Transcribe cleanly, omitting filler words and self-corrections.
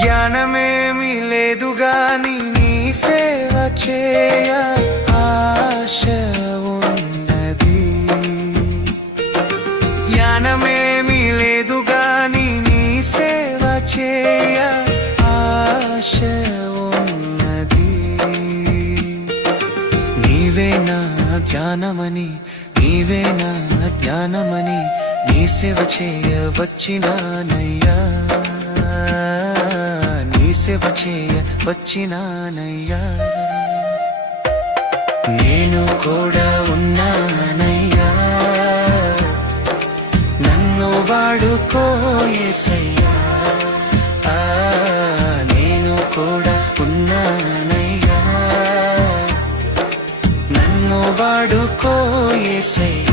జ్ఞానమేమి లేదు గాని నీ సేవ చేయ ఆశ ఉన్నది. జ్ఞానమేమి లేదు గాని నీ సేవ చేయ ఆశ ఉన్నది. నీవే నా జ్ఞానమని, నీవే నా జ్ఞానమని నీ సేవ చేయ వచ్చినానయ్యా, నీ సేవ చేయ వచ్చినానయ్యా. నేను కూడా ఉన్నానయ్యా, నన్ను వాడుకో యేసయ్యా. నేను కూడా ఉన్నానయ్యా, నన్ను వాడుకో యేసయ్యా.